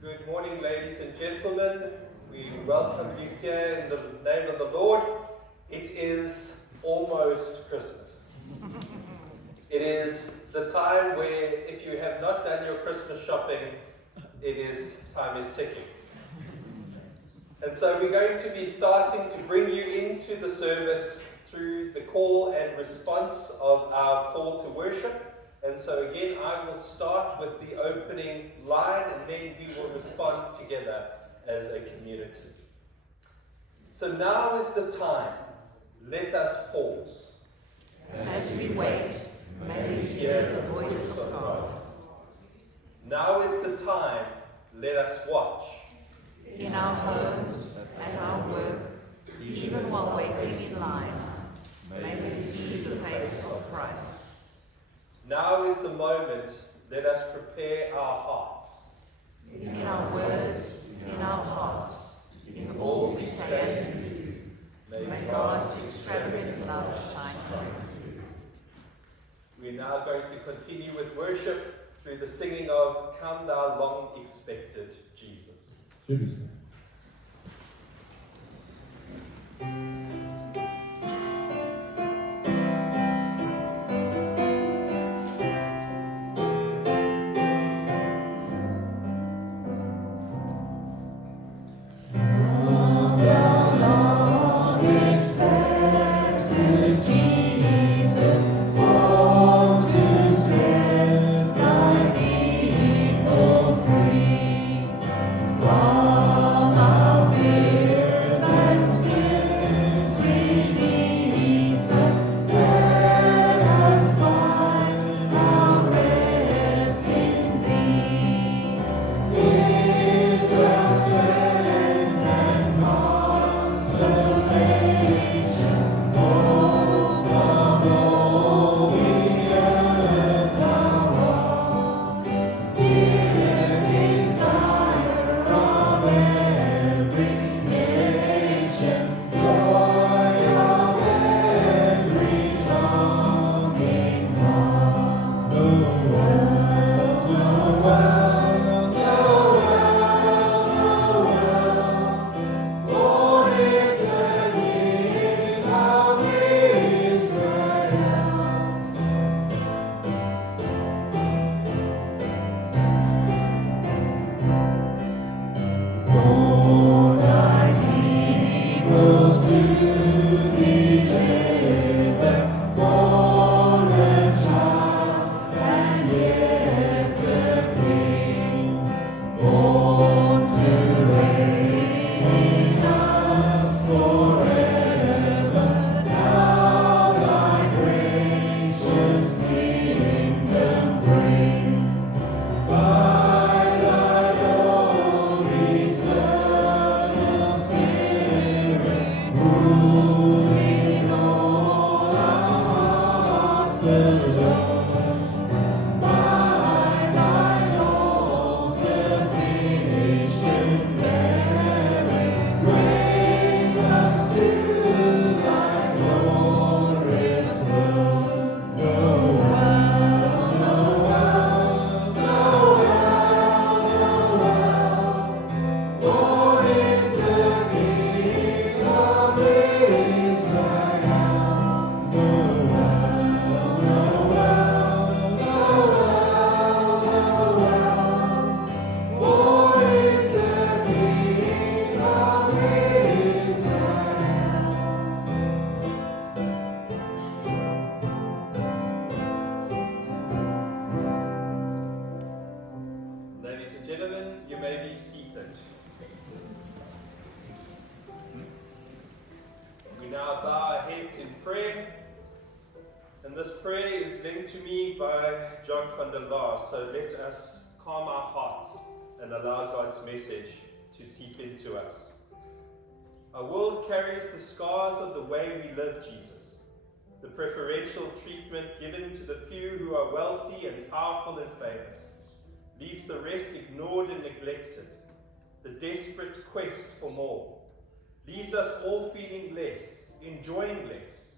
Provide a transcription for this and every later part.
Good morning, ladies and gentlemen. We welcome you here in the name of the Lord. It is almost Christmas. It is the time where if you have not done your Christmas shopping, time is ticking. And so we're going to be starting to bring you into the service through the call and response of our call to worship. And so again, I will start with the opening line and then we will respond together as a community. So now is the time. Let us pause. As we wait, may we hear the voice of God. Now is the time. Let us watch. In our homes, at our work, even while waiting in line, may we see the face of Christ. Now is the moment. Let us prepare our hearts. In our words, in our hearts, in all we say and do, may God's extravagant love shine through. We're now going to continue with worship through the singing of Come Thou Long Expected Jesus. Free, far Ladies and gentlemen, you may be seated. We now bow our heads in prayer, and this prayer is linked to me by John van der Laar, so let us calm our hearts and allow God's message to seep into us. Our world carries the scars of the way we live Jesus, the preferential treatment given to the few who are wealthy and powerful and famous, leaves the rest ignored and neglected, the desperate quest for more, leaves us all feeling less, enjoying less,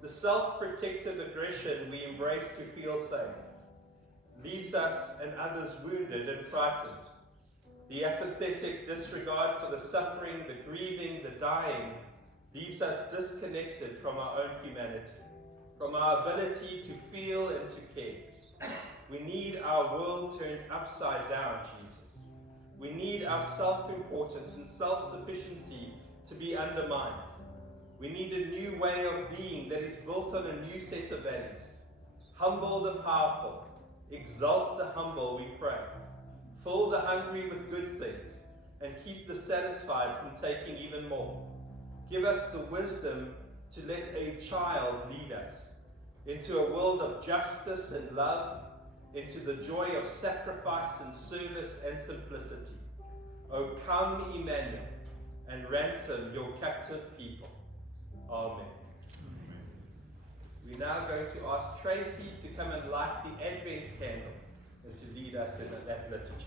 the self-protective aggression we embrace to feel safe, leaves us and others wounded and frightened, the apathetic disregard for the suffering, the grieving, the dying, leaves us disconnected from our own humanity, from our ability to feel and to care. We need our world turned upside down, Jesus. We need our self-importance and self-sufficiency to be undermined. We need a new way of being that is built on a new set of values. Humble the powerful, exalt the humble, we pray. Fill the hungry with good things, and keep the satisfied from taking even more. Give us the wisdom to let a child lead us into a world of justice and love, into the joy of sacrifice and service and simplicity. O come, Emmanuel, and ransom your captive people. Amen. We're now going to ask Tracy to come and light the Advent candle and to lead us in that liturgy.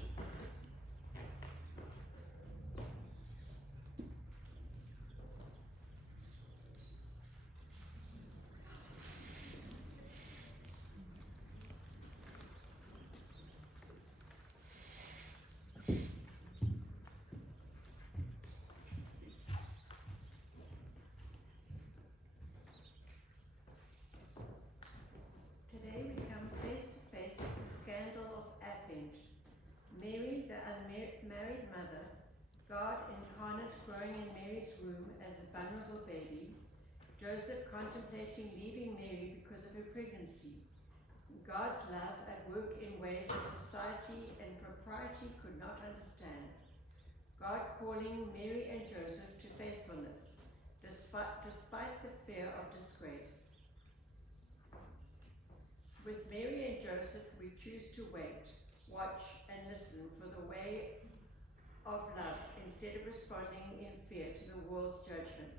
Today we come face to face with the scandal of Advent. Mary, the unmarried mother, God incarnate growing in Mary's womb as a vulnerable baby, Joseph contemplating leaving Mary because of her pregnancy, God's love at work in ways that society and propriety could not understand, God calling Mary and Joseph to faithfulness, despite the fear of disgrace. With Mary and Joseph, we choose to wait, watch, and listen for the way of love instead of responding in fear to the world's judgment.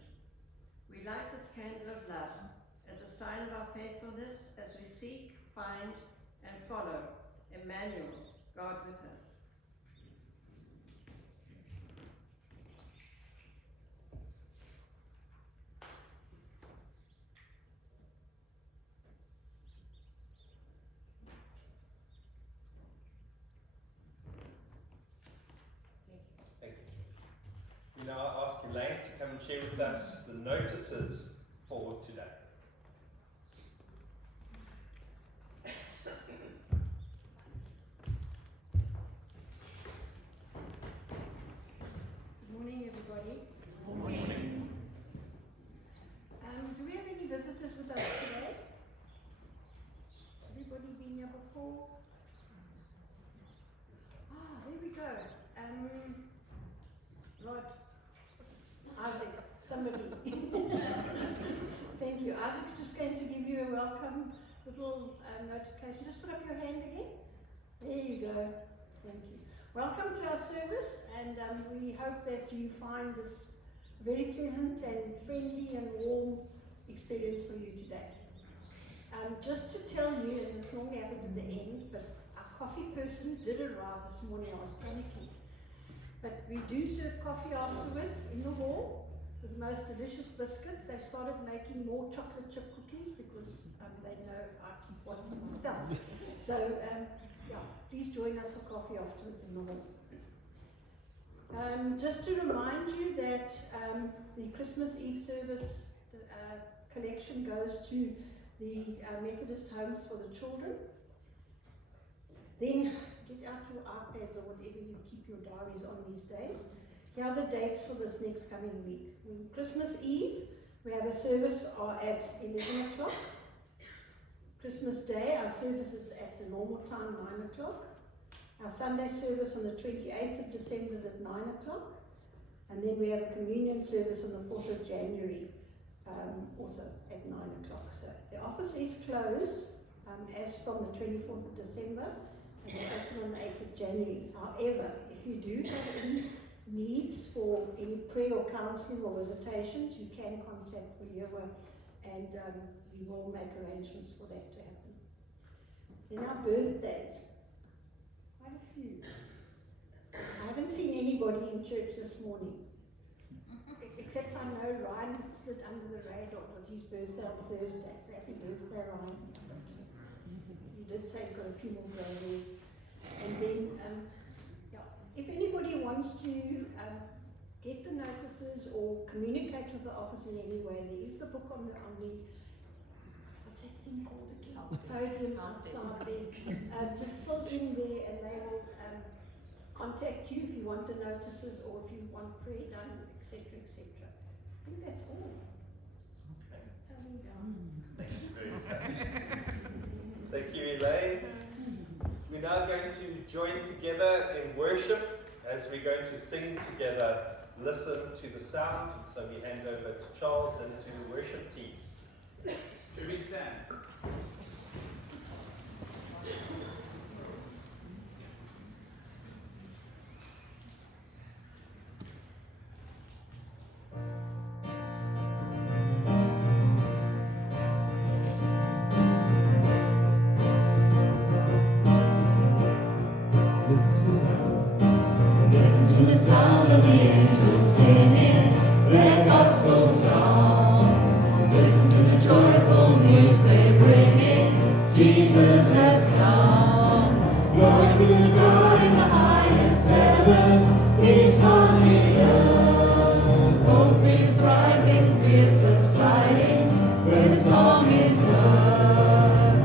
We light this candle of love as a sign of our faithfulness as we seek, find, and follow Emmanuel, God with us. We now ask Elaine to come and share with us the notices for today. Good morning, everybody. Good morning. Do we have any visitors with us today? Everybody been here before? Ah, there we go. Rod, Isaac, somebody. Thank you. Isaac's just going to give you a welcome little notification. Just put up your hand again. There you go. Thank you. Welcome to our service, and we hope that you find this very pleasant and friendly and warm experience for you today. just to tell you, and this normally happens at the end, but our coffee person did arrive this morning. I was panicking. But we do serve coffee afterwards in the hall with the most delicious biscuits. They've started making more chocolate chip cookies because they know I keep one for myself. So, yeah, please join us for coffee afterwards in the hall. Just to remind you that the Christmas Eve service collection goes to the Methodist Homes for the Children. Then get out your iPads or whatever you keep your diaries on these days. Here are the dates for this next coming week. Christmas Eve, we have a service at 11 o'clock. Christmas Day, our service is at the normal time, 9 o'clock. Our Sunday service on the 28th of December is at 9 o'clock. And then we have a communion service on the 4th of January, also at 9 o'clock. So the office is closed as from the 24th of December and it's open on the 8th of January. However, if you do have any needs for any prayer or counselling or visitations, you can contact Vuyelwa and we will make arrangements for that to happen. Then our birthdays. Quite a few. I haven't seen anybody in church this morning. Except I know Ryan slid under the radar. It was his birthday on Thursday. So happy birthday, Ryan. He did say he's got a few more grey hairs. And then, yeah, if anybody wants to get the notices or communicate with the office in any way, there is the book on the what's that thing called again? Podium outside there. Just fill in there and they will contact you if you want the notices or if you want prayer done, etc., etc. I think that's all. Okay. Thank you, Elaine. We're now going to join together in worship as we're going to sing together, Listen to the Sound. So we hand over to Charles and to the worship team. Should we stand? Listen to the sound of the angels singing their gospel song. Listen to the joyful news they bring in. Jesus has come. Glory to God in the highest heaven. Peace on the earth. Hope is rising, fear subsiding, when the song is heard.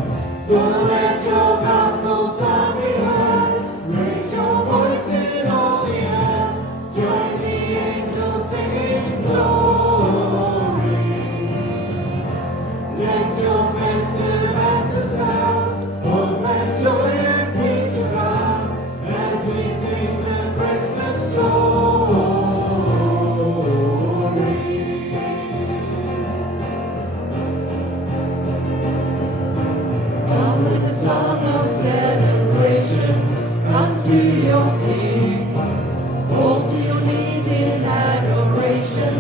So let your gospel song be heard. Raise your voice in all the earth. Join the angels singing glory. Let your festive anthem sound. Hope and joy and peace around as we sing the Christmas story. Come with the song of celebration. Come to your King. Fall to your knees in adoration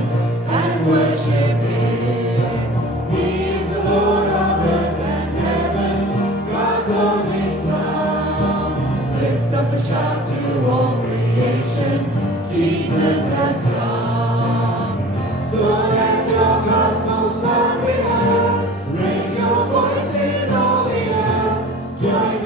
and worship Him. He is the Lord of earth and heaven, God's only Son. Lift up a shout to all creation. Jesus has come. So let your gospel song be heard. Raise your voice in all the earth. Join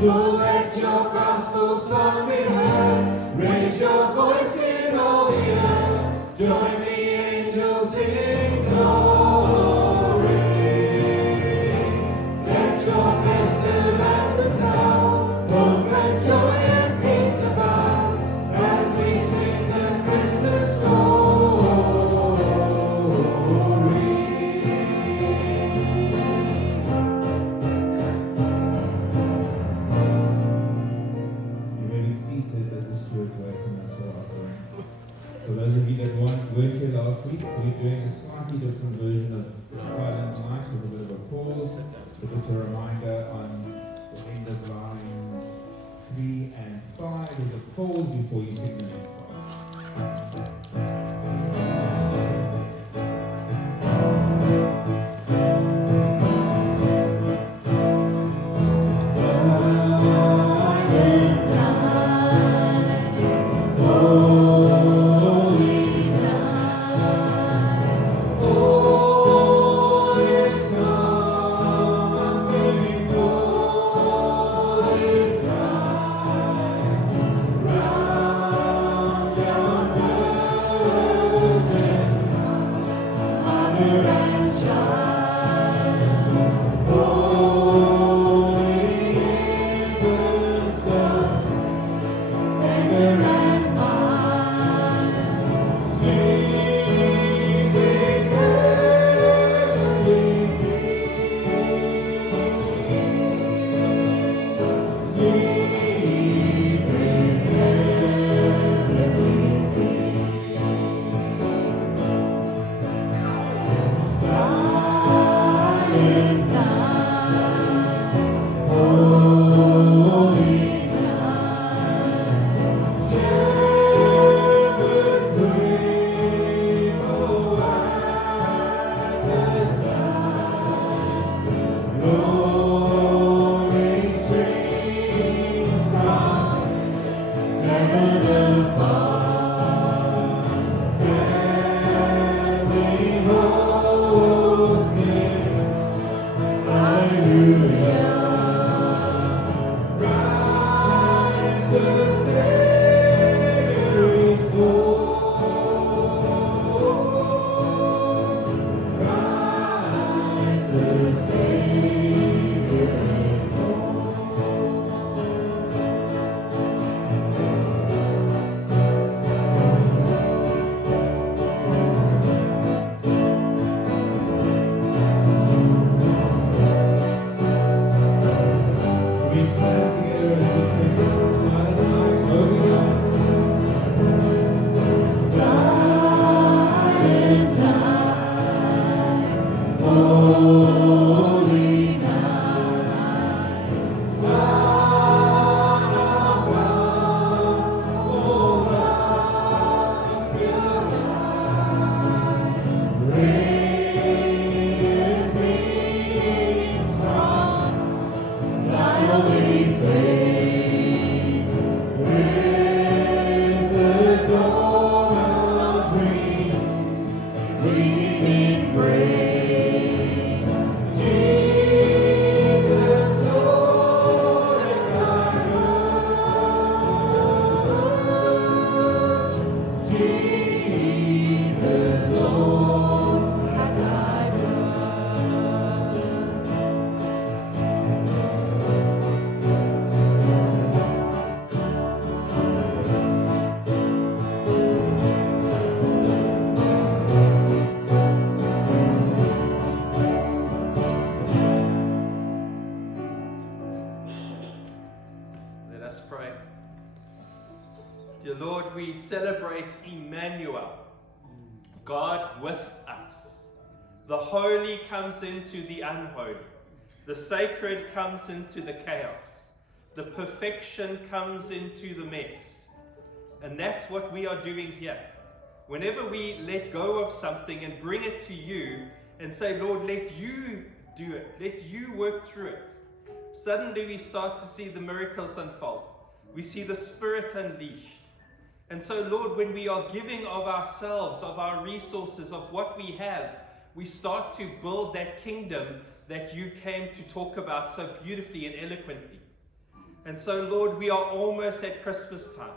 So let your gospel song be heard. Raise your voice in all the earth. Join the angels singing glory. Let your festive anthem sound. Hope and joy and peace abound as we sing the Christmas story. For those of you that weren't here last week, we're doing a slightly different version of Silent Night with a bit of a pause. So just a reminder on the end of lines 3 and 5, there's a pause before you sing the next part. Dear Lord, we celebrate Emmanuel, God with us. The holy comes into the unholy. The sacred comes into the chaos. The perfection comes into the mess. And that's what we are doing here. Whenever we let go of something and bring it to you and say, Lord, let you do it. Let you work through it. Suddenly we start to see the miracles unfold. We see the Spirit unleashed. And so, Lord, when we are giving of ourselves, of our resources, of what we have, we start to build that kingdom that you came to talk about so beautifully and eloquently. And so, Lord, we are almost at Christmas time,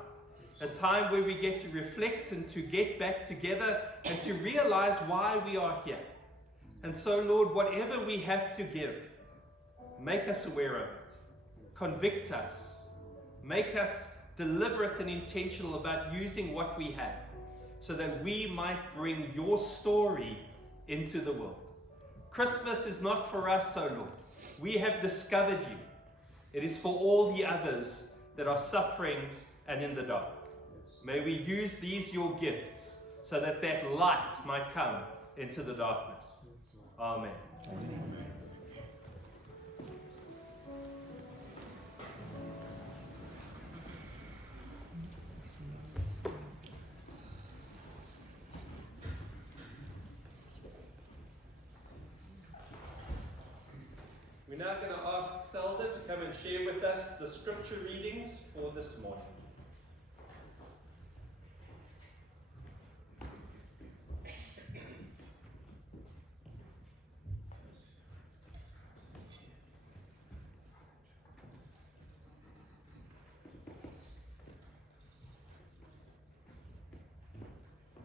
a time where we get to reflect and to get back together and to realize why we are here. And so, Lord, whatever we have to give, make us aware of it. Convict us. Make us deliberate and intentional about using what we have so that we might bring your story into the world. Christmas is not for us, O Lord. We have discovered you. It is for all the others that are suffering and in the dark. May we use these your gifts so that that light might come into the darkness. Amen. Amen. We're now going to ask Felder to come and share with us the scripture readings for this morning.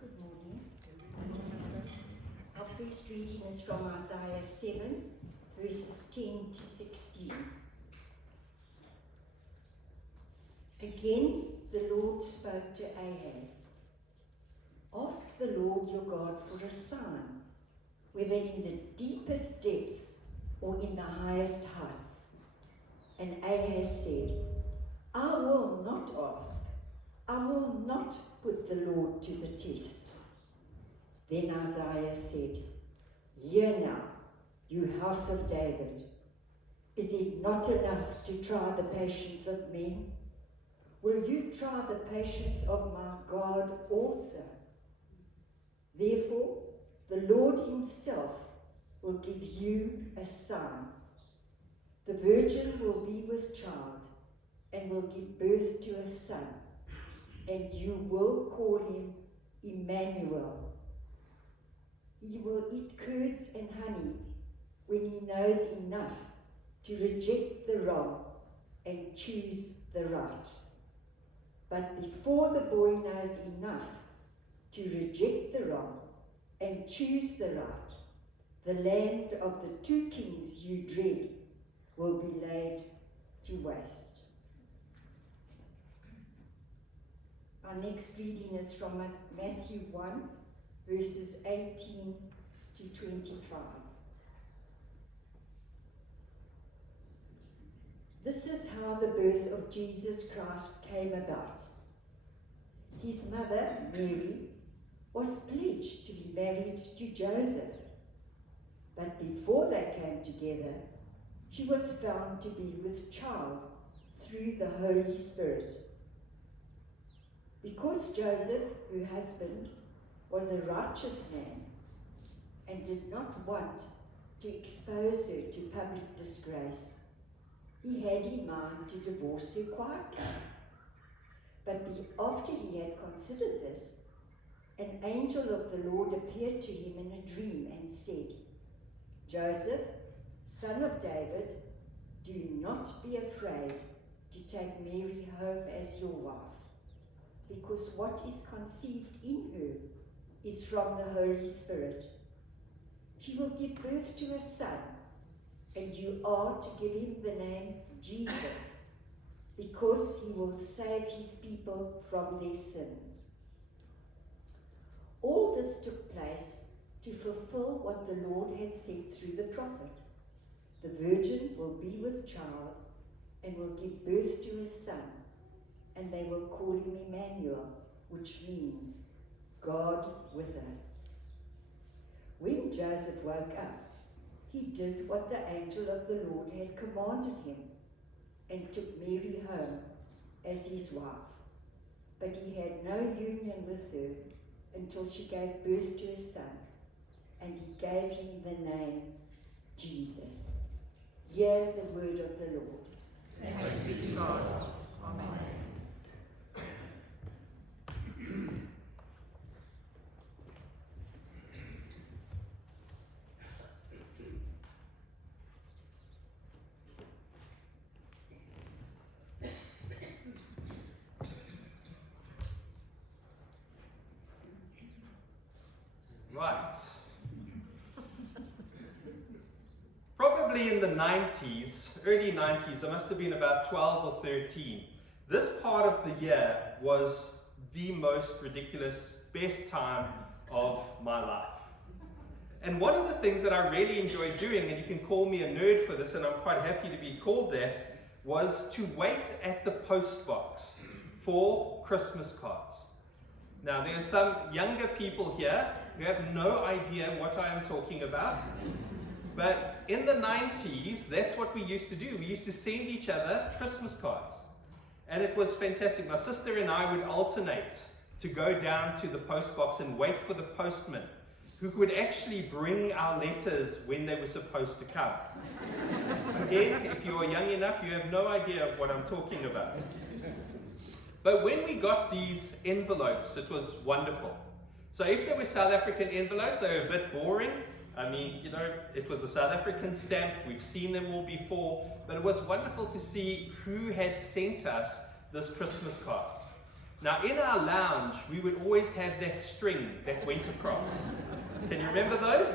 Good morning. Our first reading is from Isaiah 7, verses 10 to 16. Again, the Lord spoke to Ahaz. Ask the Lord your God for a sign, whether in the deepest depths or in the highest heights. And Ahaz said, I will not ask. I will not put the Lord to the test. Then Isaiah said, Hear now, you house of David. Is it not enough to try the patience of men? Will you try the patience of my God also? Therefore, the Lord himself will give you a sign. The virgin will be with child and will give birth to a son, and you will call him Emmanuel. He will eat curds and honey when he knows enough to reject the wrong and choose the right. But before the boy knows enough to reject the wrong and choose the right, the land of the two kings you dread will be laid to waste. Our next reading is from Matthew 1, verses 18 to 25. This is how the birth of Jesus Christ came about. His mother, Mary, was pledged to be married to Joseph. But before they came together, she was found to be with child through the Holy Spirit. Because Joseph, her husband, was a righteous man and did not want to expose her to public disgrace, he had in mind to divorce her quietly. But after he had considered this, an angel of the Lord appeared to him in a dream and said, Joseph, son of David, do not be afraid to take Mary home as your wife, because what is conceived in her is from the Holy Spirit. She will give birth to a son, and you are to give him the name Jesus, because he will save his people from their sins. All this took place to fulfill what the Lord had said through the prophet. The virgin will be with child and will give birth to a son, and they will call him Emmanuel, which means God with us. When Joseph woke up, he did what the angel of the Lord had commanded him and took Mary home as his wife. But he had no union with her until she gave birth to a son, and he gave him the name Jesus. Hear the word of the Lord. Thanks be to God. Amen. probably in the 90s, early 90s, I must have been about 12 or 13. This part of the year was the most ridiculous, best time of my life. And one of the things that I really enjoyed doing, and you can call me a nerd for this, and I'm quite happy to be called that, was to wait at the post box for Christmas cards. Now, there are some younger people here who have no idea what I am talking about. But in the 90s, that's what we used to do. We used to send each other Christmas cards. And it was fantastic. My sister and I would alternate to go down to the post box and wait for the postman, who would actually bring our letters when they were supposed to come. Again, if you're young enough, you have no idea of what I'm talking about. But when we got these envelopes, it was wonderful. So if there were South African envelopes, they were a bit boring. I mean, you know, it was a South African stamp. We've seen them all before. But it was wonderful to see who had sent us this Christmas card. Now, in our lounge, we would always have that string that went across. Can you remember those?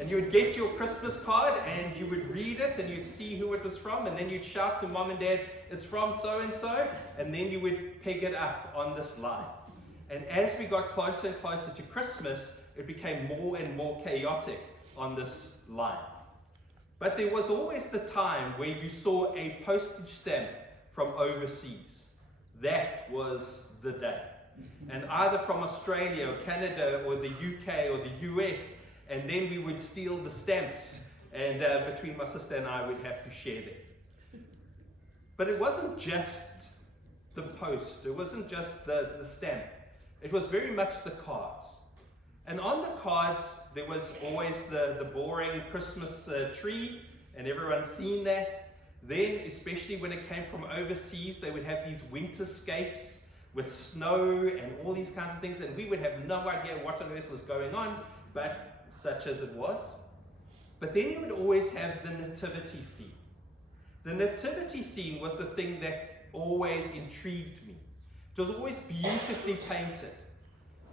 And you would get your Christmas card and you would read it and you'd see who it was from, and then you'd shout to mom and dad, it's from so-and-so, and then you would peg it up on this line. And as we got closer and closer to Christmas, it became more and more chaotic on this line. But there was always the time where you saw a postage stamp from overseas. That was the day. And either from Australia or Canada or the UK or the US, and then we would steal the stamps, and between my sister and I, we'd have to share them. But it wasn't just the post, it wasn't just the stamp. It was very much the cards. And on the cards, there was always the boring Christmas tree, and everyone's seen that. Then, especially when it came from overseas, they would have these winterscapes with snow and all these kinds of things, and we would have no idea what on earth was going on, but such as it was. But then you would always have the nativity scene. The nativity scene was the thing that always intrigued me. It was always beautifully painted.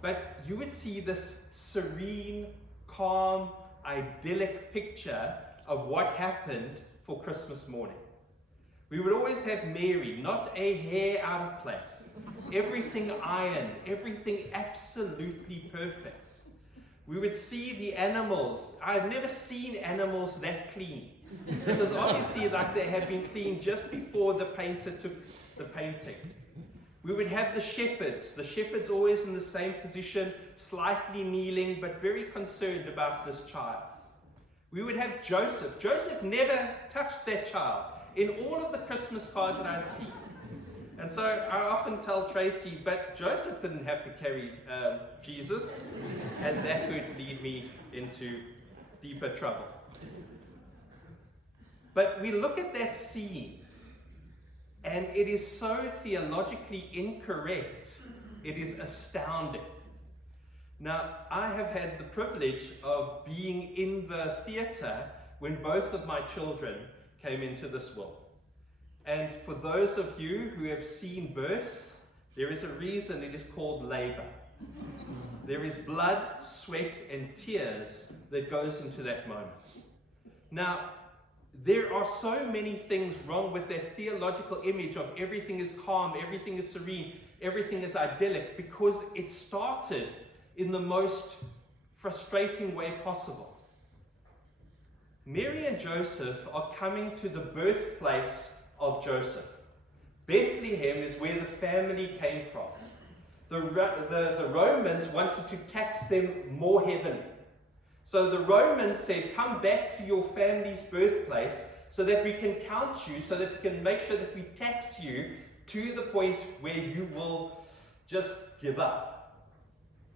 But you would see this serene, calm, idyllic picture of what happened for Christmas morning. We would always have Mary, not a hair out of place. Everything ironed, everything absolutely perfect. We would see the animals. I've never seen animals that clean. It was obviously like they had been cleaned just before the painter took the painting. We would have the shepherds always in the same position, slightly kneeling, but very concerned about this child. We would have Joseph. Joseph never touched that child in all of the Christmas cards that I'd seen. And so I often tell Tracy, but Joseph didn't have to carry Jesus, and that would lead me into deeper trouble. But we look at that scene, and it is so theologically incorrect, it is astounding. Now, I have had the privilege of being in the theatre when both of my children came into this world. And for those of you who have seen birth, there is a reason it is called labor. There is blood, sweat, and tears that goes into that moment. Now, there are so many things wrong with that theological image of everything is calm, everything is serene, everything is idyllic, because it started in the most frustrating way possible. Mary and Joseph are coming to the birthplace of Joseph. Bethlehem is where the family came from. The Romans wanted to tax them more heavily. So the Romans said, come back to your family's birthplace so that we can count you, so that we can make sure that we tax you to the point where you will just give up.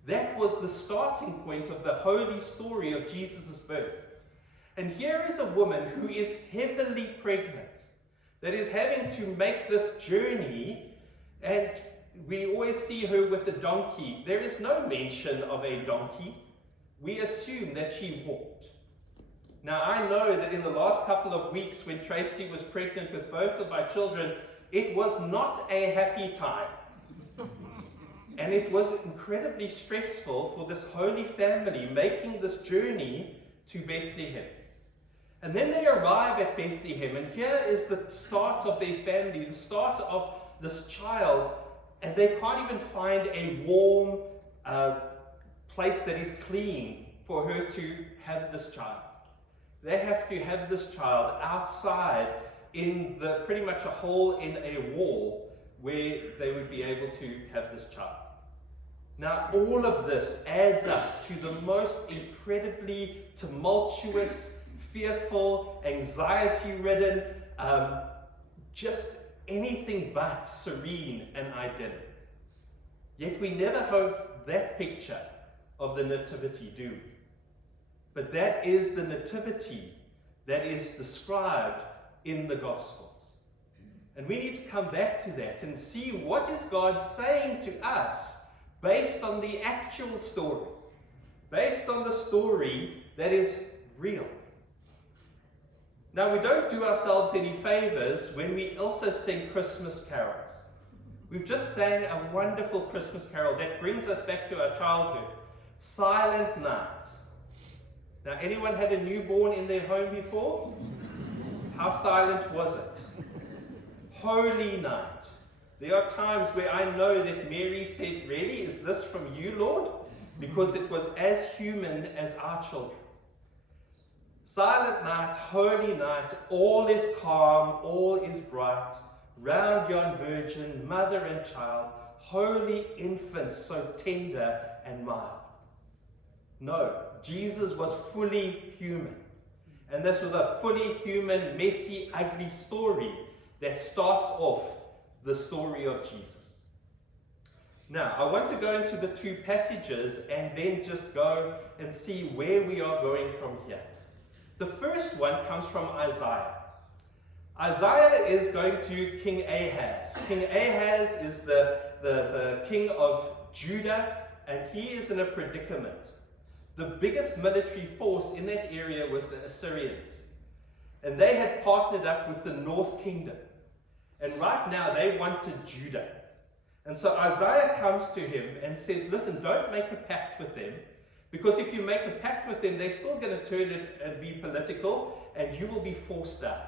That was the starting point of the holy story of Jesus' birth. And here is a woman who is heavily pregnant, that is having to make this journey, and we always see her with the donkey. There is no mention of a donkey. We assume that she walked. Now, I know that in the last couple of weeks when Tracy was pregnant with both of my children, it was not a happy time. And it was incredibly stressful for this holy family making this journey to Bethlehem. And then they arrive at Bethlehem, and here is the start of their family, the start of this child, and they can't even find a warm place that is clean for her to have this child. They have to have this child outside in pretty much a hole in a wall where they would be able to have this child. Now, all of this adds up to the most incredibly tumultuous, fearful, anxiety-ridden, just anything but serene and idyllic. Yet we never have that picture of the nativity, do we? But that is the nativity that is described in the Gospels. And we need to come back to that and see what is God saying to us based on the actual story, based on the story that is real. Now, we don't do ourselves any favors when we also sing Christmas carols. We've just sang a wonderful Christmas carol that brings us back to our childhood, Silent Night. Now, anyone had a newborn in their home before? How silent was it? Holy Night. There are times where I know that Mary said, really, is this from you, Lord? Because it was as human as our children. Silent night, holy night, all is calm, all is bright. Round yon virgin, mother and child, holy infant, so tender and mild. No, Jesus was fully human. And this was a fully human, messy, ugly story that starts off the story of Jesus. Now, I want to go into the two passages and then just go and see where we are going from here. The first one comes from Isaiah. Isaiah is going to King Ahaz. King Ahaz is the king of Judah, and he is in a predicament. The biggest military force in that area was the Assyrians. And they had partnered up with the North Kingdom. And right now they wanted Judah. And so Isaiah comes to him and says, listen, don't make a pact with them. Because if you make a pact with them, they're still going to turn it and be political, and you will be forced out.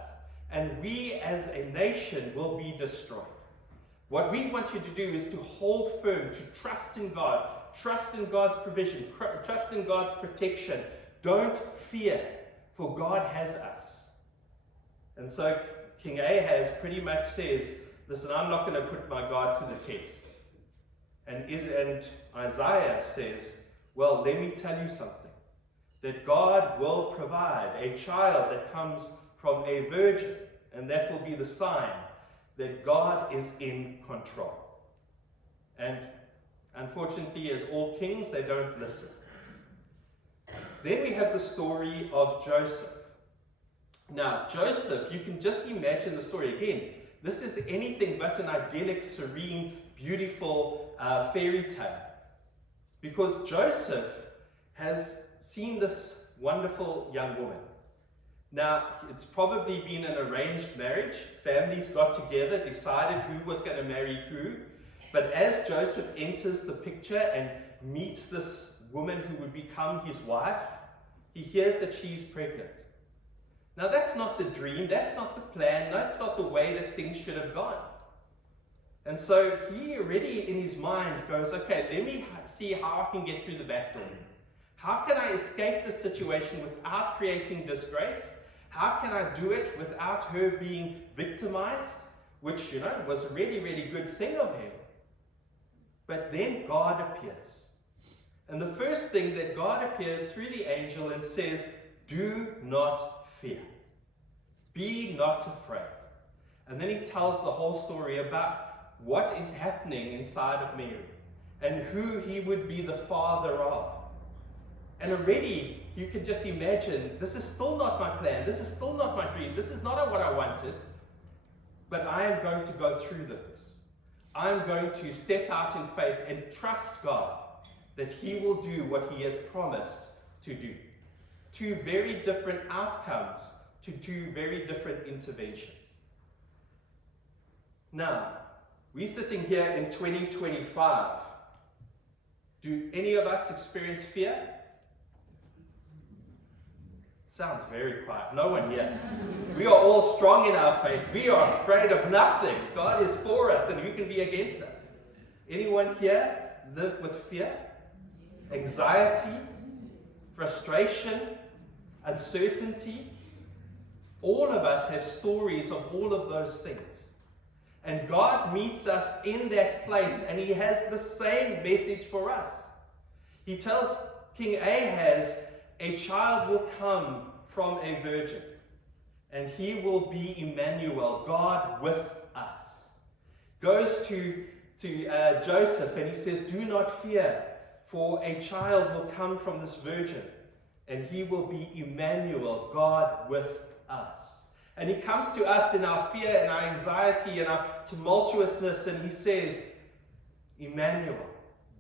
And we as a nation will be destroyed. What we want you to do is to hold firm, to trust in God, trust in God's provision, trust in God's protection. Don't fear, for God has us. And so King Ahaz pretty much says, listen, I'm not going to put my God to the test. And Isaiah says, well, let me tell you something, that God will provide a child that comes from a virgin, and that will be the sign that God is in control. And unfortunately, as all kings, they don't listen. Then we have the story of Joseph. Now, Joseph, you can just imagine the story again. This is anything but an idyllic, serene, beautiful fairy tale. Because Joseph has seen this wonderful young woman. Now, it's probably been an arranged marriage. Families got together, decided who was going to marry who. But as Joseph enters the picture and meets this woman who would become his wife, he hears that she's pregnant. Now, that's not the dream, that's not the plan, that's not the way that things should have gone. And so he already in his mind goes, okay, let me see how I can get through the back door. How can I escape this situation without creating disgrace? How can I do it without her being victimized? Which, was a really, really good thing of him. But then God appears. And the first thing that God appears through the angel and says, do not fear. Be not afraid. And then he tells the whole story about what is happening inside of Mary and who he would be the father of. And already you can just imagine, this is still not my plan, this is still not my dream, this is not what I wanted, but I am going to go through this. I'm going to step out in faith and trust God that he will do what he has promised to do. Two very different outcomes to two very different interventions. Now, we're sitting here in 2025. Do any of us experience fear? Sounds very quiet. No one here. We are all strong in our faith. We are afraid of nothing. God is for us, and who can be against us? Anyone here live with fear, anxiety, frustration, uncertainty? All of us have stories of all of those things. And God meets us in that place, and He has the same message for us. He tells King Ahaz, a child will come from a virgin, and he will be Emmanuel, God with us. Goes to Joseph, and he says, do not fear, for a child will come from this virgin, and he will be Emmanuel, God with us. And he comes to us in our fear and our anxiety and our tumultuousness, and he says, Emmanuel,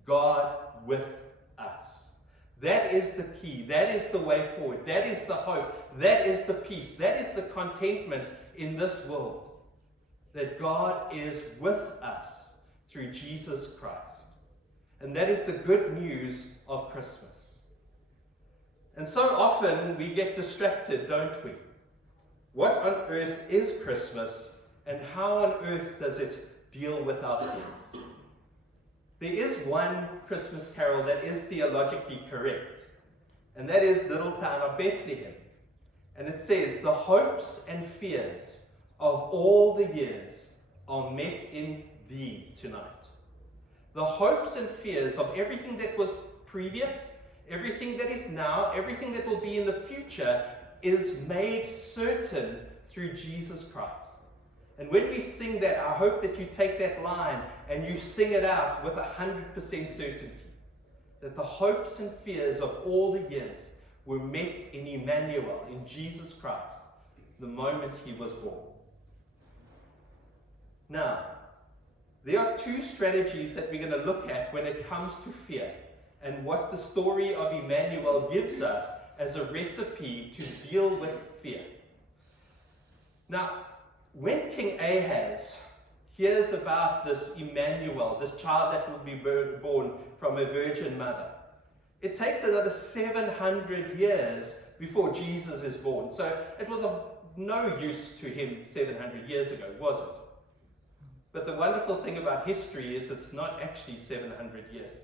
God with us. That is the key. That is the way forward. That is the hope. That is the peace. That is the contentment in this world. That God is with us through Jesus Christ. And that is the good news of Christmas. And so often we get distracted, don't we? What on earth is Christmas, and how on earth does it deal with our fears? There is one Christmas carol that is theologically correct, and that is Little Town of Bethlehem. And it says, the hopes and fears of all the years are met in thee tonight. The hopes and fears of everything that was previous, everything that is now, everything that will be in the future is made certain through Jesus Christ. And when we sing that, I hope that you take that line and you sing it out with 100% certainty. That the hopes and fears of all the years were met in Emmanuel, in Jesus Christ, the moment he was born. Now, there are two strategies that we're going to look at when it comes to fear, and what the story of Emmanuel gives us as a recipe to deal with fear. Now, when King Ahaz hears about this Emmanuel, this child that will be born from a virgin mother, it takes another 700 years before Jesus is born. So it was of no use to him 700 years ago, was it? But the wonderful thing about history is it's not actually 700 years,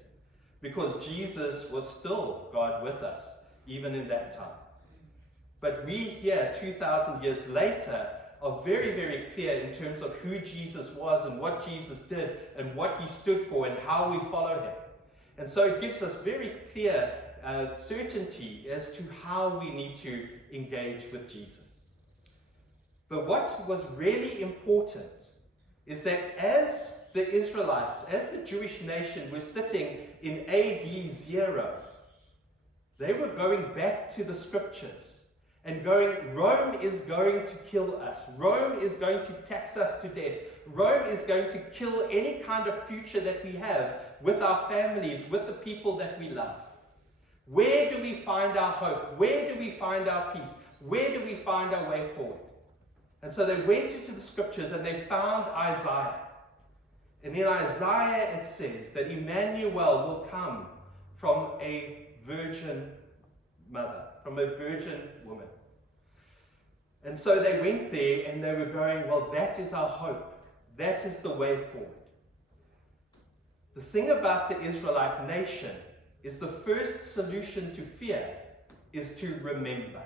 because Jesus was still God with us, even in that time. But we here, 2,000 years later, are very, very clear in terms of who Jesus was and what Jesus did and what he stood for and how we follow him. And so it gives us very clear certainty as to how we need to engage with Jesus. But what was really important is that as the Israelites, as the Jewish nation were sitting in AD 0, they were going back to the scriptures and going, Rome is going to kill us. Rome is going to tax us to death. Rome is going to kill any kind of future that we have with our families, with the people that we love. Where do we find our hope? Where do we find our peace? Where do we find our way forward? And so they went into the scriptures and they found Isaiah. And in Isaiah it says that Emmanuel will come from a virgin mother, from a virgin woman. And so they went there and they were going, well, that is our hope. That is the way forward. The thing about the Israelite nation is the first solution to fear is to remember.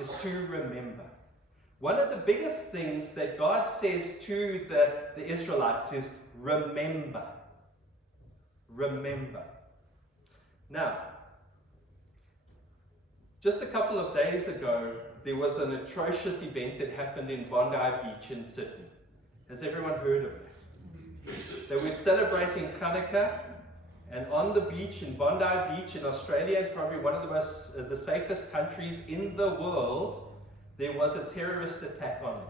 Is to remember. One of the biggest things that God says to the Israelites is remember. Remember. Now, just a couple of days ago, there was an atrocious event that happened in Bondi Beach in Sydney. Has everyone heard of it? They were celebrating Hanukkah, and on the beach in Bondi Beach in Australia, probably one of the safest countries in the world, there was a terrorist attack on them.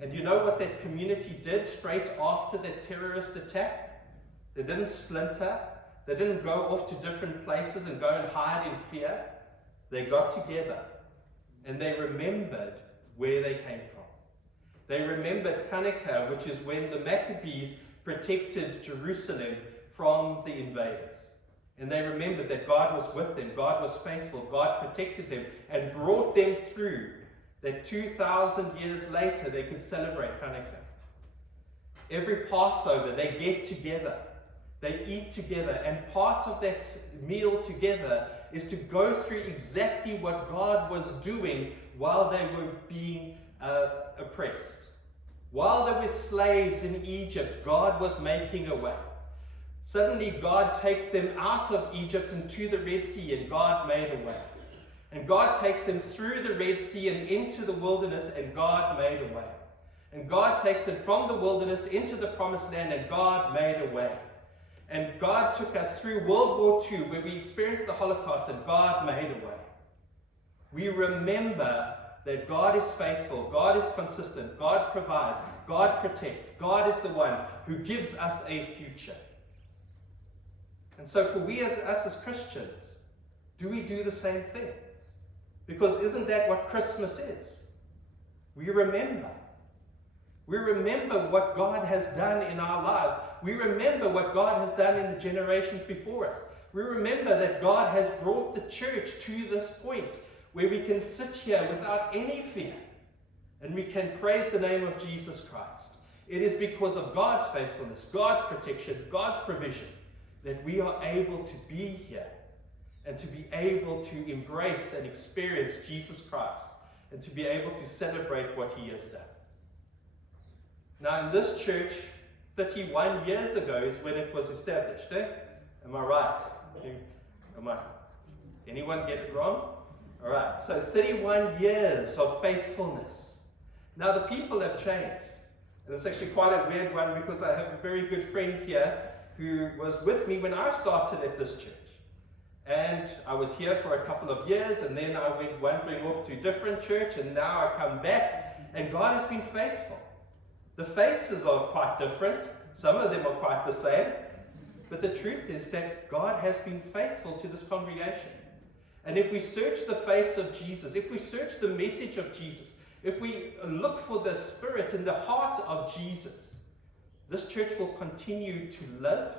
And you know what that community did straight after that terrorist attack? They didn't splinter. They didn't go off to different places and go and hide in fear. They got together and they remembered where they came from. They remembered Hanukkah, which is when the Maccabees protected Jerusalem from the invaders. And they remembered that God was with them, God was faithful, God protected them and brought them through, that 2,000 years later they could celebrate Hanukkah. Every Passover they get together, they eat together, and part of that meal together is to go through exactly what God was doing while they were being oppressed. While they were slaves in Egypt, God was making a way. Suddenly God takes them out of Egypt and to the Red Sea, and God made a way. And God takes them through the Red Sea and into the wilderness, and God made a way. And God takes them from the wilderness into the promised land, and God made a way. And God took us through World War II, where we experienced the Holocaust, and God made a way. We remember that God is faithful, God is consistent, God provides, God protects, God is the one who gives us a future. And so for us as Christians, do we do the same thing? Because isn't that what Christmas is? We remember. We remember what God has done in our lives. We remember what God has done in the generations before us. We remember that God has brought the church to this point where we can sit here without any fear and we can praise the name of Jesus Christ. It is because of God's faithfulness, God's protection, God's provision that we are able to be here and to be able to embrace and experience Jesus Christ and to be able to celebrate what he has done. Now in this church, 31 years ago is when it was established. Am I right? Anyone get it wrong? All right, so 31 years of faithfulness. Now the people have changed. And it's actually quite a weird one because I have a very good friend here who was with me when I started at this church. And I was here for a couple of years, and then I went wandering off to a different church, and now I come back, and God has been faithful. The faces are quite different. Some of them are quite the same. But the truth is that God has been faithful to this congregation. And if we search the face of Jesus, if we search the message of Jesus, if we look for the spirit and the heart of Jesus, this church will continue to live.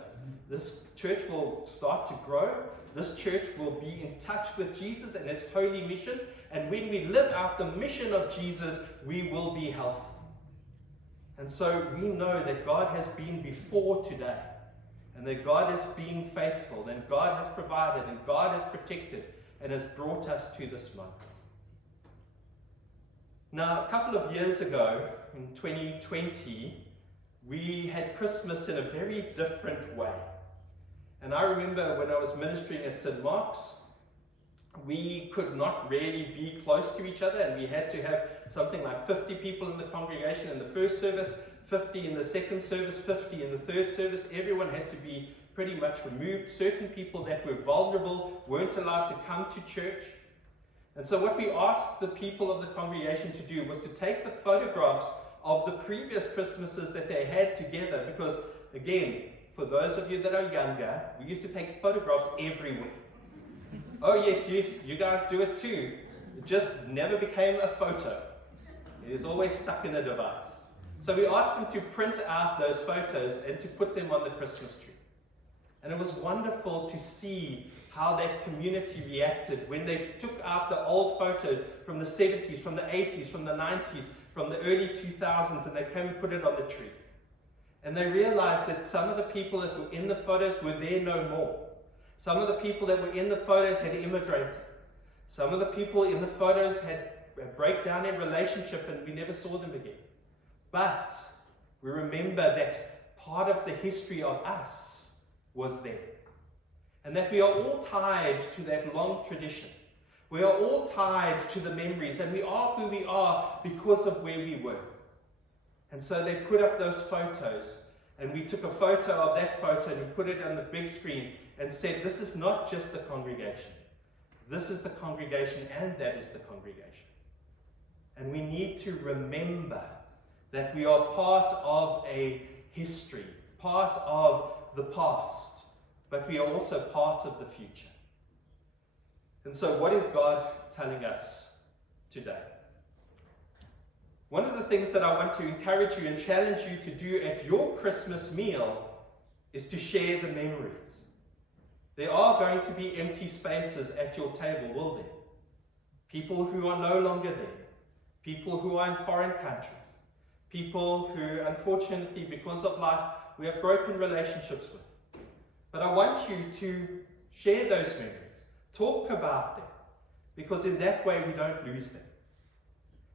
This church will start to grow. This church will be in touch with Jesus and its holy mission. And when we live out the mission of Jesus, we will be healthy. And so we know that God has been before today, and that God has been faithful, and God has provided, and God has protected, and has brought us to this moment. Now, a couple of years ago, in 2020, we had Christmas in a very different way. And I remember when I was ministering at St. Mark's, we could not really be close to each other, and we had to have something like 50 people in the congregation in the first service, 50 in the second service, 50 in the third service. Everyone had to be pretty much removed. Certain people that were vulnerable weren't allowed to come to church. And so what we asked the people of the congregation to do was to take the photographs of the previous Christmases that they had together, because again, for those of you that are younger, we used to take photographs everywhere. Oh yes, you guys do it too. It just never became a photo. It is always stuck in a device. So we asked them to print out those photos and to put them on the Christmas tree. And it was wonderful to see how that community reacted when they took out the old photos from the 70s, from the 80s, from the 90s, from the early 2000s, and they came and put it on the tree. And they realized that some of the people that were in the photos were there no more. Some of the people that were in the photos had immigrated. Some of the people in the photos had a breakdown in relationship and we never saw them again. But we remember that part of the history of us was them. And that we are all tied to that long tradition. We are all tied to the memories, and we are who we are because of where we were. And so they put up those photos, and we took a photo of that photo and we put it on the big screen and said, this is not just the congregation. This is the congregation, and that is the congregation. And we need to remember that we are part of a history, part of the past, but we are also part of the future. And so what is God telling us today? One of the things that I want to encourage you and challenge you to do at your Christmas meal is to share the memories. There are going to be empty spaces at your table, will there? People who are no longer there. People who are in foreign countries. People who, unfortunately, because of life, we have broken relationships with. But I want you to share those memories. Talk about them. Because in that way, we don't lose them.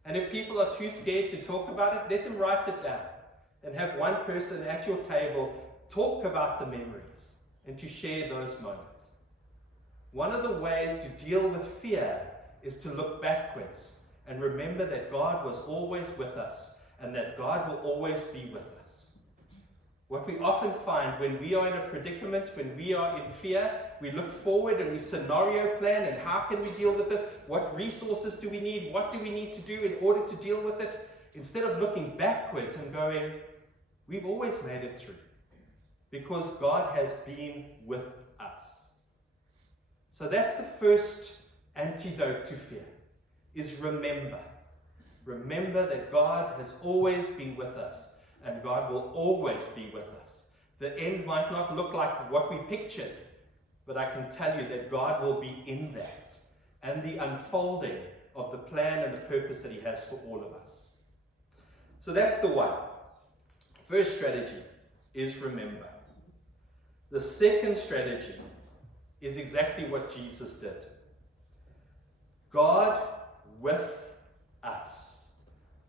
And if people are too scared to talk about it, let them write it down. And have one person at your table talk about the memories and to share those moments. One of the ways to deal with fear is to look backwards and remember that God was always with us and that God will always be with us. What we often find when we are in a predicament, when we are in fear, we look forward and we scenario plan and how can we deal with this? What resources do we need? What do we need to do in order to deal with it? Instead of looking backwards and going, we've always made it through because God has been with us. So that's the first antidote to fear, is remember. Remember that God has always been with us and God will always be with us. The end might not look like what we pictured, but I can tell you that God will be in that and the unfolding of the plan and the purpose that He has for all of us. So that's the one. First strategy is remember. The second strategy is exactly what Jesus did. God with us.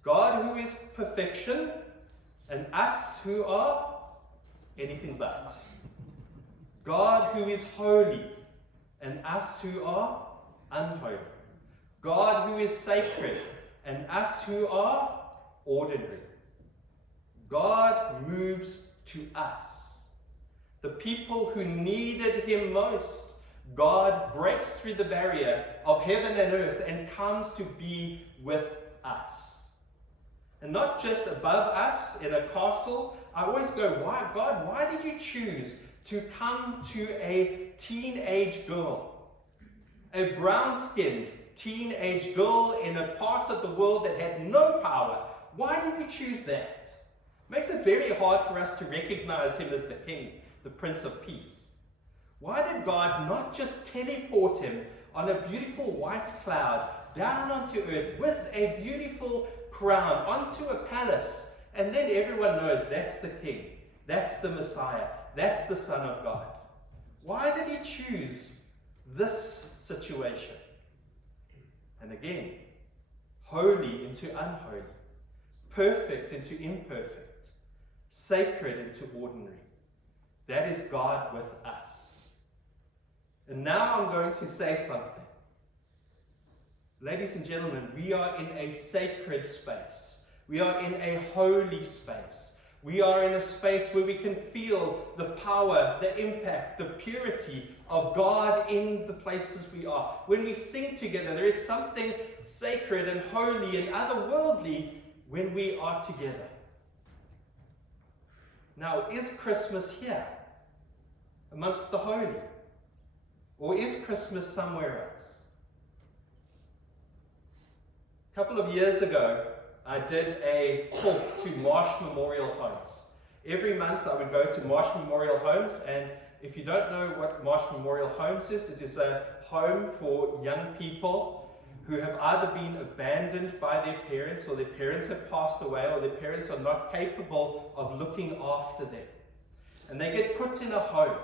God who is perfection and us who are anything but. God who is holy and us who are unholy. God who is sacred and us who are ordinary. God moves to us. The people who needed Him most, God breaks through the barrier of heaven and earth and comes to be with us. And not just above us in a castle. I always go, why, God, why did you choose to come to a teenage girl? A brown-skinned teenage girl in a part of the world that had no power. Why did you choose that? Makes it very hard for us to recognize Him as the King, the Prince of Peace. Why did God not just teleport Him on a beautiful white cloud down onto earth with a beautiful crown onto a palace, and then everyone knows that's the King, that's the Messiah, that's the Son of God? Why did He choose this situation? And again, holy into unholy, perfect into imperfect, sacred into ordinary. That is God with us. And now I'm going to say something. Ladies and gentlemen, we are in a sacred space. We are in a holy space. We are in a space where we can feel the power, the impact, the purity of God in the places we are. When we sing together, there is something sacred and holy and otherworldly when we are together. Now, is Christmas here amongst the holy? Or is Christmas somewhere else? A couple of years ago, I did a talk to Marsh Memorial Homes. Every month I would go to Marsh Memorial Homes, and if you don't know what Marsh Memorial Homes is, it is a home for young people who have either been abandoned by their parents, or their parents have passed away, or their parents are not capable of looking after them. And they get put in a home.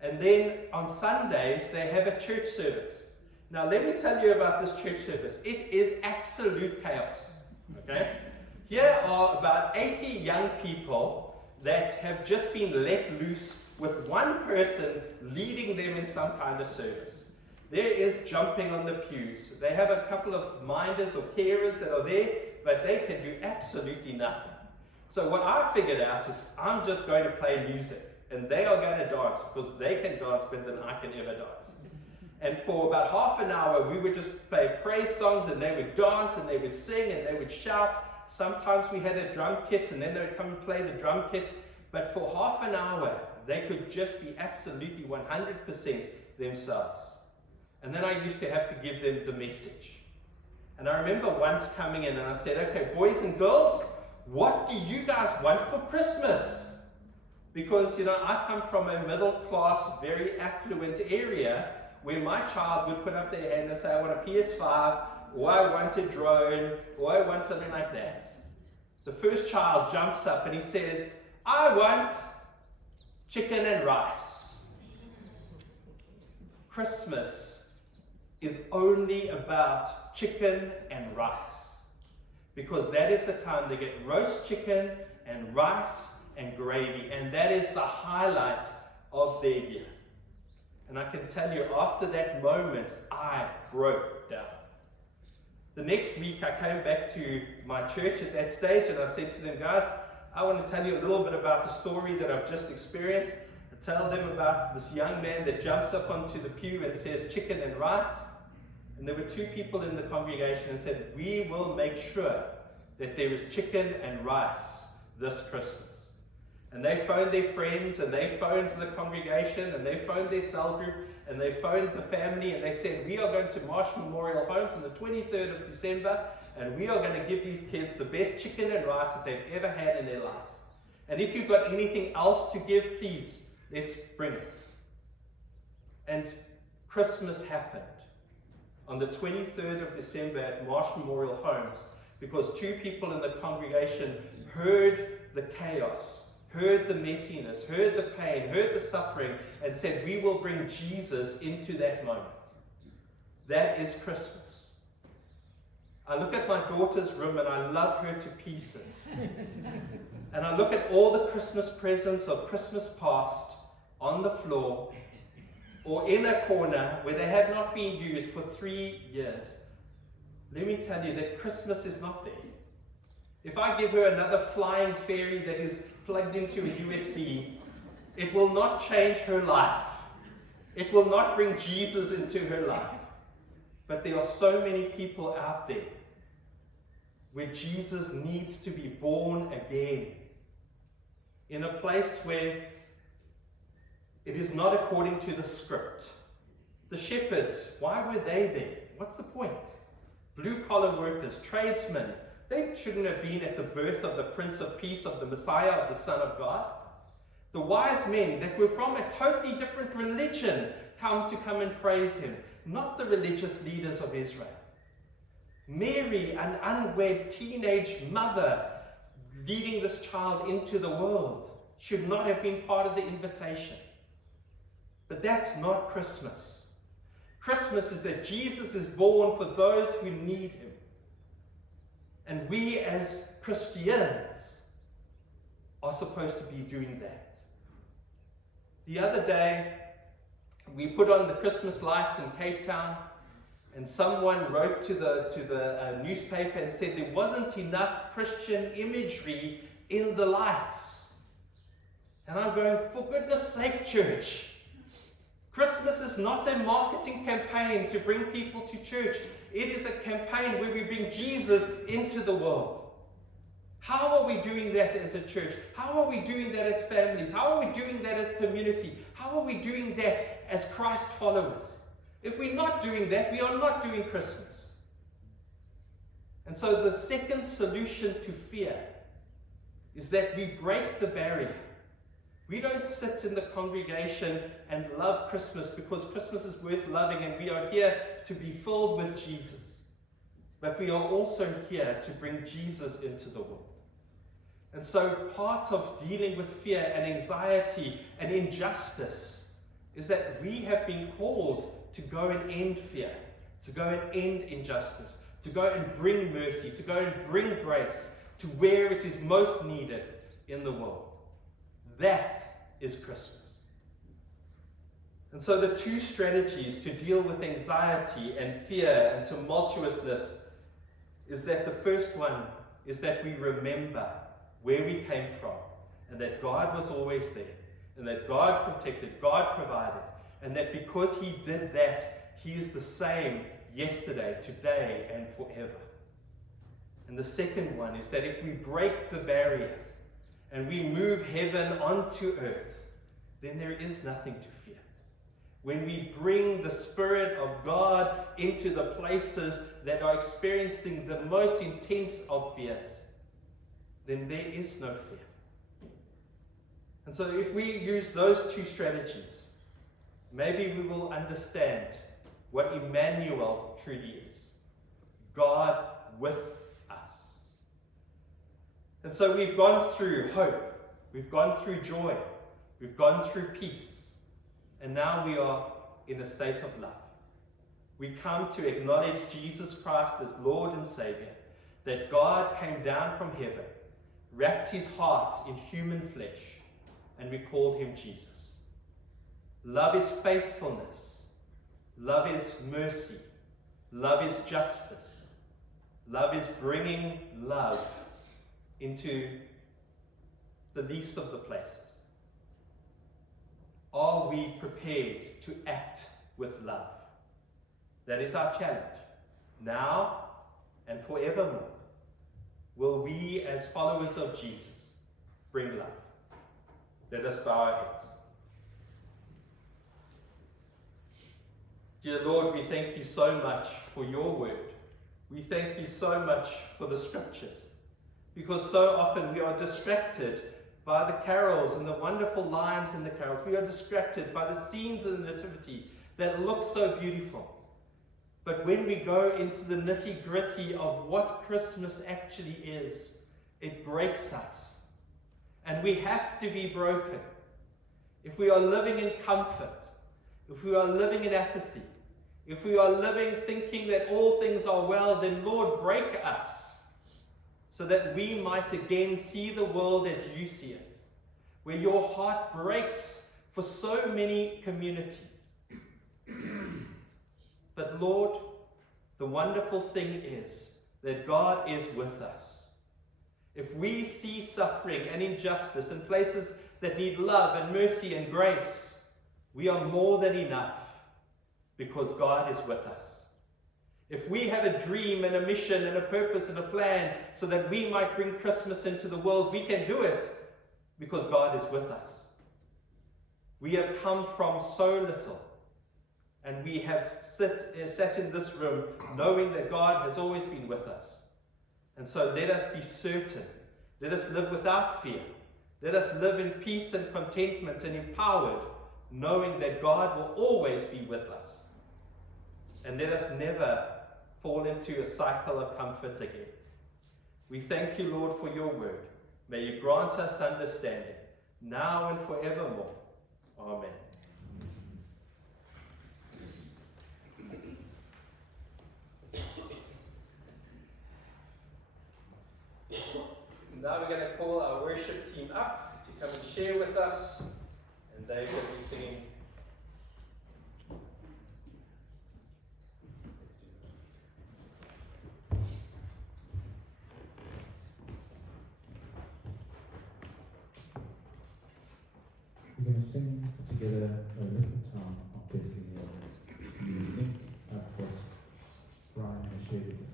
And then on Sundays, they have a church service. Now, let me tell you about this church service. It is absolute chaos. Okay? Here are about 80 young people that have just been let loose with one person leading them in some kind of service. There is jumping on the pews. They have a couple of minders or carers that are there, but they can do absolutely nothing. So what I figured out is I'm just going to play music. And they are going to dance because they can dance better than I can ever dance. And for about half an hour, we would just play praise songs, and they would dance, and they would sing, and they would shout. Sometimes we had a drum kit, and then they would come and play the drum kit. But for half an hour, they could just be absolutely 100% themselves. And then I used to have to give them the message. And I remember once coming in, and I said, okay, boys and girls, what do you guys want for Christmas? Because, I come from a middle class, very affluent area where my child would put up their hand and say, I want a PS5, or I want a drone, or I want something like that. The first child jumps up and he says, I want chicken and rice. Christmas is only about chicken and rice, because that is the time they get roast chicken and rice and gravy, and that is the highlight of their year. And I can tell you, after that moment, I broke down. The next week, I came back to my church at that stage, and I said to them, guys, I want to tell you a little bit about the story that I've just experienced. I tell them about this young man that jumps up onto the pew and says chicken and rice. And there were two people in the congregation and said, we will make sure that there is chicken and rice this Christmas. And they phoned their friends, and they phoned the congregation, and they phoned their cell group, and they phoned the family, and they said, we are going to Marsh Memorial Homes on the 23rd of December, and we are going to give these kids the best chicken and rice that they've ever had in their lives. And if you've got anything else to give, please, let's bring it. And Christmas happened on the 23rd of December at Marsh Memorial Homes, because two people in the congregation heard the chaos, heard the messiness, heard the pain, heard the suffering, and said, we will bring Jesus into that moment. That is Christmas. I look at my daughter's room and I love her to pieces. And I look at all the Christmas presents of Christmas past on the floor or in a corner where they have not been used for 3 years. Let me tell you that Christmas is not there. If I give her another flying fairy that is plugged into a USB, it will not change her life. It will not bring Jesus into her life. But there are so many people out there where Jesus needs to be born again, in a place where it is not according to the script. The shepherds, why were they there? What's the point? Blue-collar workers, tradesmen, they shouldn't have been at the birth of the Prince of Peace, of the Messiah, of the Son of God. The wise men that were from a totally different religion come and praise him, not the religious leaders of Israel. Mary, an unwed teenage mother leading this child into the world, should not have been part of the invitation. But that's not Christmas. Christmas is that Jesus is born for those who need him. And we as Christians are supposed to be doing that. The other day, we put on the Christmas lights in Cape Town, and someone wrote to the newspaper and said there wasn't enough Christian imagery in the lights. And I'm going, for goodness sake, church. Christmas is not a marketing campaign to bring people to church. It is a campaign where we bring Jesus into the world. How are we doing that as a church? How are we doing that as families? How are we doing that as community? How are we doing that as Christ followers? If we're not doing that, we are not doing Christmas. And so the second solution to fear is that we break the barrier. We don't sit in the congregation and love Christmas because Christmas is worth loving and we are here to be filled with Jesus. But we are also here to bring Jesus into the world. And so part of dealing with fear and anxiety and injustice is that we have been called to go and end fear, to go and end injustice, to go and bring mercy, to go and bring grace to where it is most needed in the world. That is Christmas. And so the two strategies to deal with anxiety and fear and tumultuousness is that the first one is that we remember where we came from and that God was always there and that God protected, God provided, and that because he did that, he is the same yesterday, today, and forever. And the second one is that if we break the barrier and we move heaven onto earth, then there is nothing to fear. When we bring the Spirit of God into the places that are experiencing the most intense of fears, then there is no fear. And so if we use those two strategies, maybe we will understand what Emmanuel truly is. God with us. And so we've gone through hope, we've gone through joy, we've gone through peace, and now we are in a state of love. We come to acknowledge Jesus Christ as Lord and Savior, that God came down from heaven, wrapped his heart in human flesh, and we called him Jesus. Love is faithfulness. Love is mercy. Love is justice. Love is bringing love into the least of the places. Are we prepared to act with love? That is our challenge. Now and forevermore, will we, as followers of Jesus, bring love? Let us bow our heads. Dear Lord, we thank you so much for your word. We thank you so much for the scriptures, because so often we are distracted by the carols and the wonderful lines in the carols. We are distracted by the scenes of the Nativity that look so beautiful. But when we go into the nitty-gritty of what Christmas actually is, it breaks us. And we have to be broken. If we are living in comfort, if we are living in apathy, if we are living thinking that all things are well, then Lord, break us, so that we might again see the world as you see it, where your heart breaks for so many communities. But Lord, the wonderful thing is that God is with us. If we see suffering and injustice in places that need love and mercy and grace, we are more than enough, because God is with us. If we have a dream and a mission and a purpose and a plan so that we might bring Christmas into the world, we can do it because God is with us. We have come from so little, and we have sat in this room knowing that God has always been with us. And so let us be certain. Let us live without fear. Let us live in peace and contentment and empowered, knowing that God will always be with us. And let us never fall into a cycle of comfort again. We thank you, Lord, for your word. May you grant us understanding, now and forevermore. Amen. So now we're going to call our worship team up to come and share with us, and they will be singing. We're going to sing together A Little Town of Bethlehem. You link up what Brian has shared with us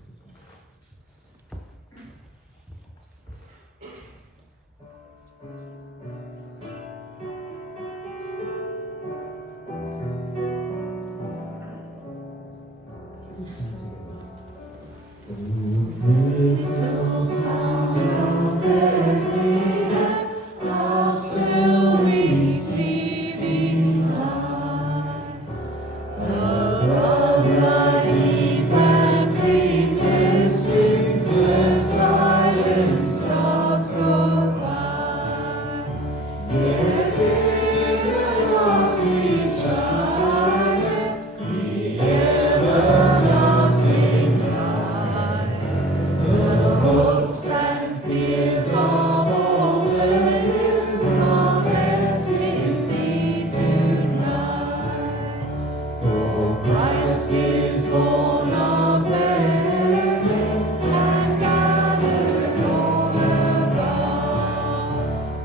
this morning. Should we stand together? Little town of Bethlehem, thou still receiving light. Above the deep and dreamless stream, the silent stars go by. Yet in the lofty chime, the everlasting light. The hopes and fears of all the years are met in thee tonight. For Christ is born of Bethlehem and gathered all about.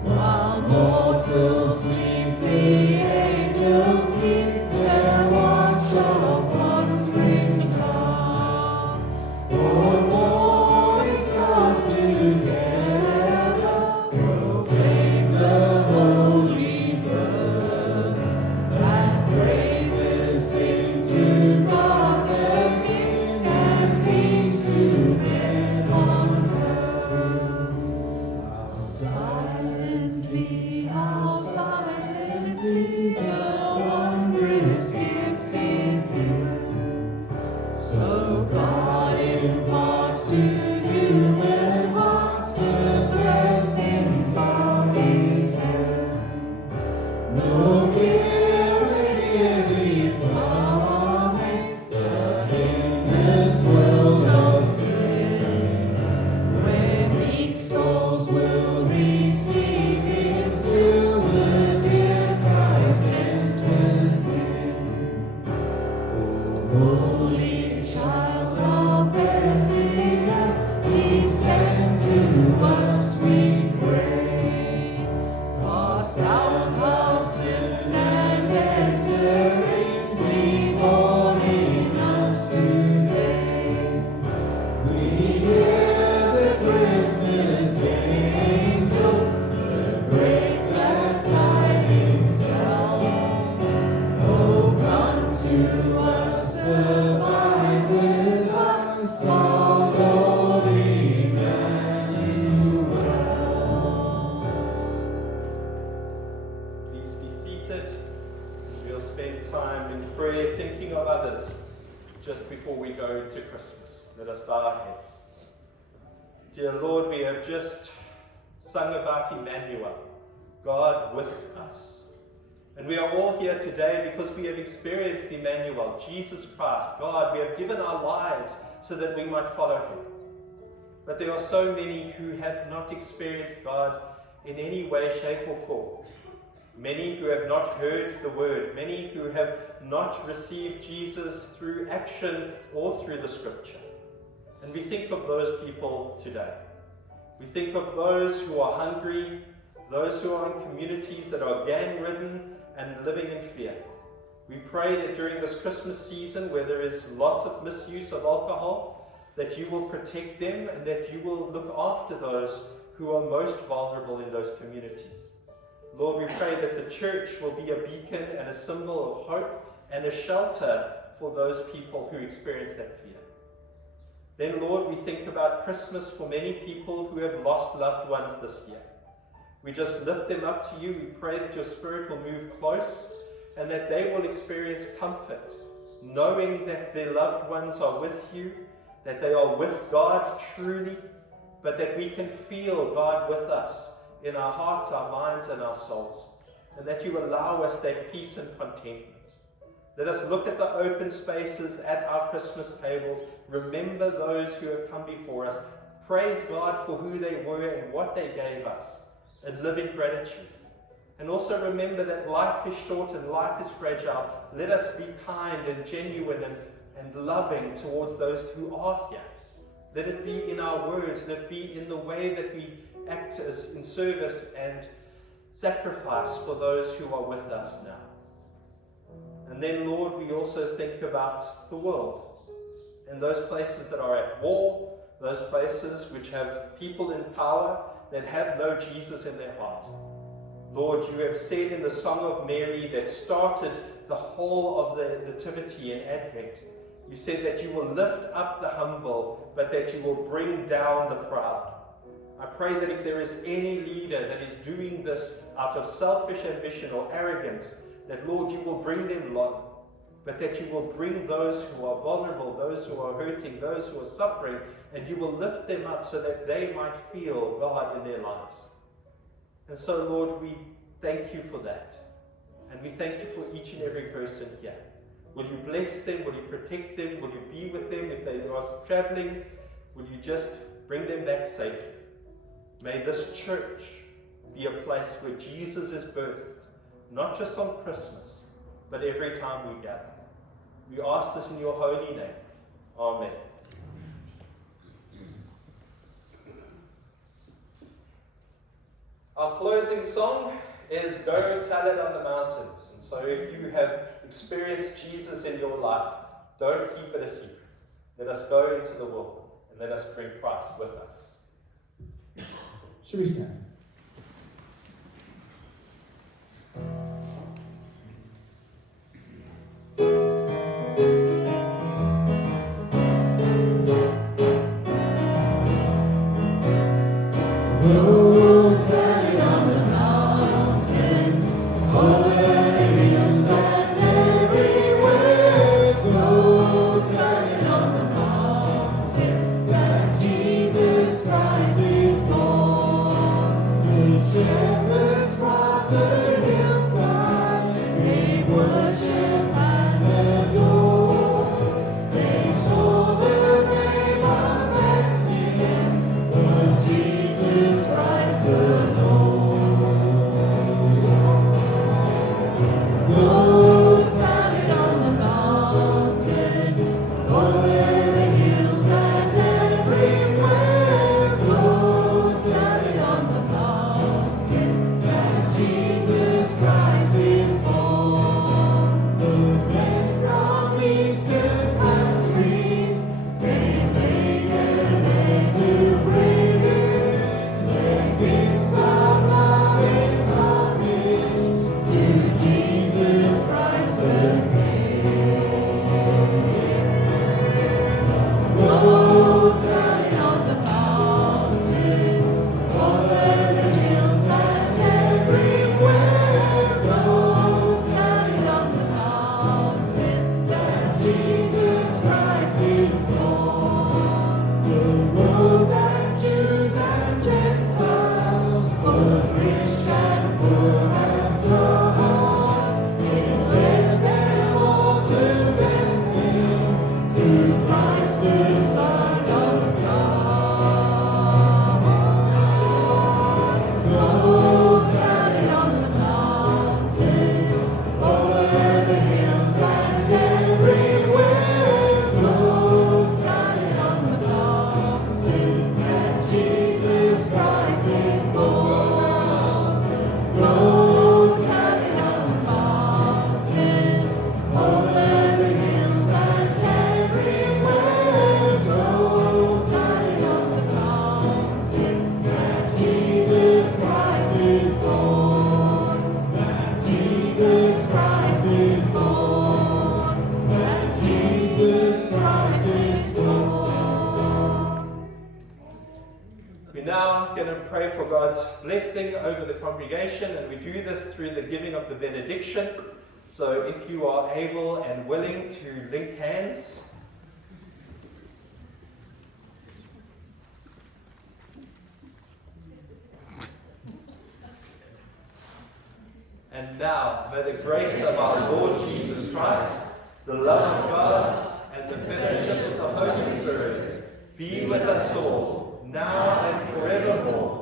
While mortals sleep, the angels keep their watch of wondering calm. For morning stars together proclaim the holy birth, and praises sing to God the King, and peace to men on earth. How silently, how blessings of His hand. No guilt in His coming, but in this world of sin, where meek souls will receive His silver dear Christ enters in. O holy child of Bethlehem, descend to us, we pray. Cast out our sin and enter in, be born in us today. We hear the Christmas angels, the great glad tidings tell. Oh, come to us, abide with us, our Lord Emmanuel. Please be seated. We'll spend time in prayer thinking of others just before we go into Christmas. Let us bow our heads. Dear Lord, we have just sung about Emmanuel, God with us. And we are all here today because we have experienced Emmanuel, Jesus Christ, God. We have given our lives so that we might follow Him. But there are so many who have not experienced God in any way, shape, or form. Many who have not heard the word, many who have not received Jesus through action or through the scripture. And we think of those people today. We think of those who are hungry, those who are in communities that are gang-ridden and living in fear. We pray that during this Christmas season, where there is lots of misuse of alcohol, that you will protect them and that you will look after those who are most vulnerable in those communities. Lord, we pray that the church will be a beacon and a symbol of hope and a shelter for those people who experience that fear. Then, Lord, we think about Christmas for many people who have lost loved ones this year. We just lift them up to you. We pray that your Spirit will move close and that they will experience comfort, knowing that their loved ones are with you, that they are with God truly, but that we can feel God with us in our hearts, our minds, and our souls, and that you allow us that peace and contentment. Let us look at the open spaces at our Christmas tables, remember those who have come before us, praise God for who they were and what they gave us, and live in gratitude. And also remember that life is short and life is fragile. Let us be kind and genuine and loving towards those who are here. Let it be in our words, let it be in the way that we act as in service and sacrifice for those who are with us now. And then, Lord, we also think about the world and those places that are at war, those places which have people in power that have no Jesus in their heart. Lord, you have said in the Song of Mary that started the whole of the Nativity and Advent, you said that you will lift up the humble, but that you will bring down the proud. I pray that if there is any leader that is doing this out of selfish ambition or arrogance, that, Lord, you will bring them low, but that you will bring those who are vulnerable, those who are hurting, those who are suffering, and you will lift them up so that they might feel God in their lives. And so, Lord, we thank you for that. And we thank you for each and every person here. Will you bless them? Will you protect them? Will you be with them if they are traveling? Will you just bring them back safely? May this church be a place where Jesus is birthed, not just on Christmas, but every time we gather. We ask this in your holy name. Amen. Our closing song is Go Tell It on the Mountains. And so if you have experienced Jesus in your life, don't keep it a secret. Let us go into the world and let us bring Christ with us. Should we stand? Go tell it on the mountain, over the hills and everywhere. Go tell it on the mountain that Jesus Christ is born. Shepherds from the hillside gave worship and adore. They saw the babe of Bethlehem was Jesus Christ the Lord. Goats rallied on the mountain, over the hills and everywhere. Goats rallied on the mountain, that Jesus Christ is born. The men from eastern countries came later there to bring their gifts of loving homage to Jesus Christ the King. Goats rallied on the mountain, over the hills and everywhere. Goats rallied on the mountain, that Jesus Christ is born. The road that Jews and Gentiles, both rich and poor, have trod, it led them all to Bethlehem, to Christ the Son of God. Goats rallied on the mountain, over the hills and everywhere. Goats rallied on the mountain, that Jesus Christ is born. Goats rallied on the mountain, over the hills and everywhere. Goats rallied on the mountain, that Jesus Christ is born. That Jesus Christ is born. That Jesus Christ is born. We're now going to pray for God's blessing over the congregation, and we do this through the giving of the benediction. So if you are able and willing to link hands. And now, may the grace of our Lord Jesus Christ, the love of God, and the fellowship of the Holy Spirit be with us all, now and forevermore.